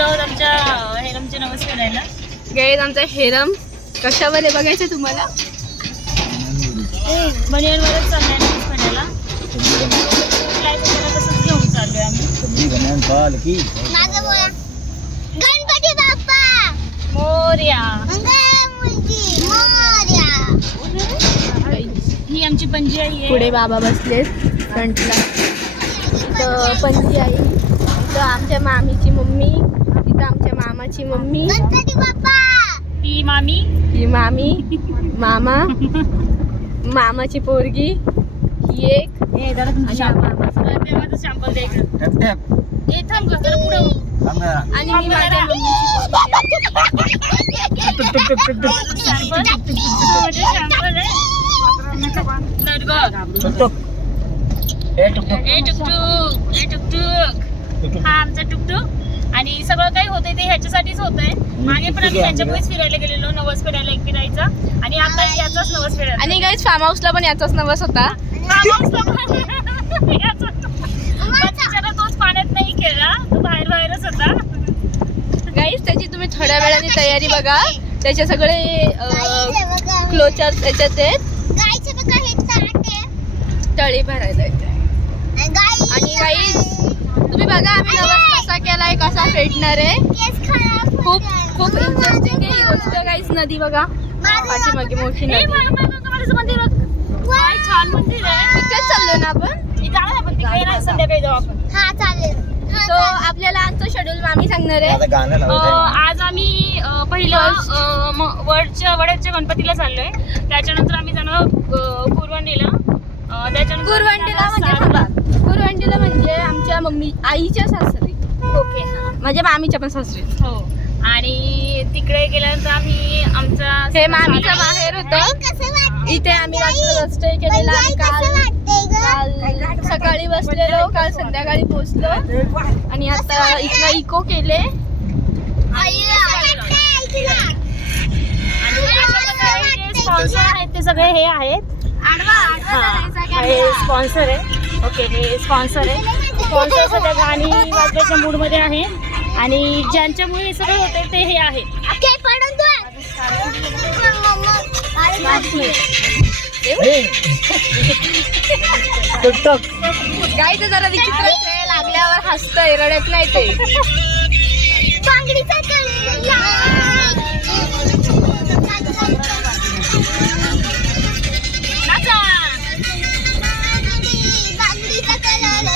आलेलो आहोत आमच्या हेरमचे नवस फेडायला. गाईज आमचा हेरम कशावर आहे बघायचं तुम्हाला. बनियनवरच चाललंय नवस फेडायला. लाईफ वगैरे तसंच घेऊन चाललोय आम्ही. गणपती बाप्पा मोरया. मोरया. ही आमची पंजी आई आहे. पुढे बाबा बसलेत फ्रंटला. इथं पंजी आई, इथं आमच्या मामीची मम्मी, इथं आमच्या मामाची मम्मी, गणपती बाप्पा. ही मामी, ही मामी, मामा, मामाची पोरगी, ही एक हे दादा तुमचं शॅम्पल. देवाचं शॅम्पल द्यायचं. हे थांब गं, जरा पुढं हो. आणि मी माझ्या मम्मीची शॅम्पल आहे. नट गं. ए टुकटुक. हा आमचा टुकटुक. आणि सगळं काही होतंय ते ह्याच्यासाठीच होतंय. मागे पण आम्ही ह्याच्यामुळेच फिरायला गेलेलो, नवस फेडायला एक फिरायचा. आणि आता याचाच नवस फेडायचा. आणि गाईज फार्म हाऊसला पण याचाच नवस होता. तोच पाण्यात नाही केला, तो बाहेरच होता. गाईज त्याची तुम्ही थोड्या वेळाने तयारी बघा. त्याचे सगळे क्लोचर त्याच्यात आहेत. गायचे बघा हे ताट आहे. तळी भरायला येते. आणि गाईज तुम्ही बघा आम्ही नवस कसा केलाय, कसा फेडणार आहे. खूप खूप इंटरेस्टिंग आहे ही गोष्ट. गाईज नदी बघा पाठीमागे मोठी नदी. मंदिर काय छान मंदिर आहे. इथेच चाललो ना आपण. संध्याकाळी जाऊ आपण. हा चालेल. सो आपल्याला आजचं शेड्यूल मामी सांगणार आहे. आज आम्ही पहिलं वड्याच्या गणपतीला चाललोय. त्याच्यानंतर आम्ही जाणार कुरवंडीला. त्याच्यानंतर कुरवंडीला म्हणजे आमच्या मम्मी आईच्या सासरी. ओके. माझ्या मामीच्या पण सासरी. हो. आणि तिकडे गेल्यानंतर आम्ही आमचा हे मामीचं माहेर होतं. इथे आम्ही रात्र स्टे केलेला. काल सकाळी बसलेलो, काल संध्याकाळी पोहोचलो. आणि आता इथं इको केले. स्पॉन्सर आहेत ते सगळे हे आहेत. हे स्पॉन्सर आहे. ओके, हे स्पॉन्सर आहे. स्पॉन्सर सध्या गाणी वाजवायच्या मूडमध्ये आहे. आणि ज्यांच्यामुळे हे सगळं होते ते हे आहे. गाईचं जरा विचित्र लागल्यावर हसतंय, रडत नाही ते.